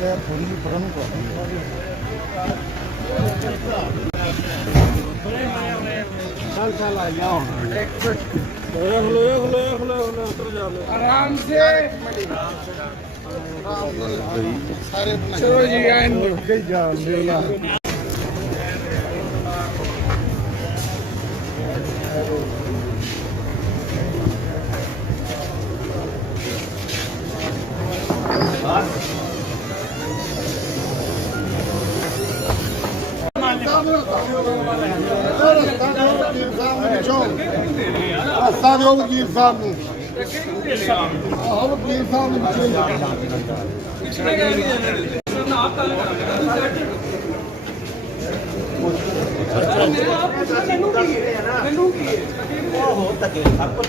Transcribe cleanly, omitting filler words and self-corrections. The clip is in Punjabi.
ਥੋੜੀ ਫਰਨ ਨੂੰ साल साल आ गया आराम से चलो जी जान देना ਰਸਤਾ ਦਿਓ ਵਕੀਲ ਸਾਹਿਬ ਨੂੰ ਆਹ ਵਕੀਲ ਸਾਹਿਬ ਨੂੰ ਮੈਨੂੰ ਕੀ ਉਹ ਹੋ ਤੱਕੇ ਸਭ ਕੁਝ